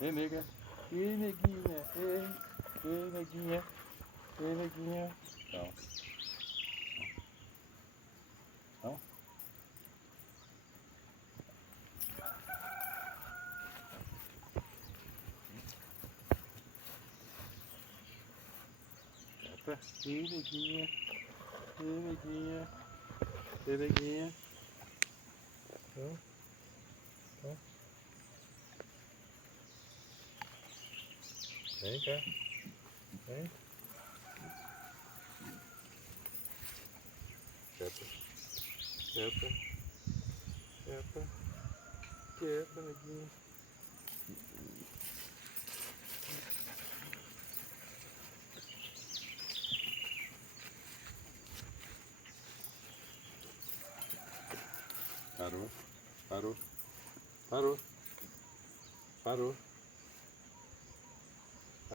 Vem, nega. Ei, neguinha. Ei, neguinha. Ei, neguinha. Não. Não? Opa. Ei, neguinha. Ei, neguinha. Ei, neguinha. Não? Não? Vem cá. Vem. Quieta. Quieta. Quieta. Quieta, neguinha. Parou. Parou. Parou. Parou.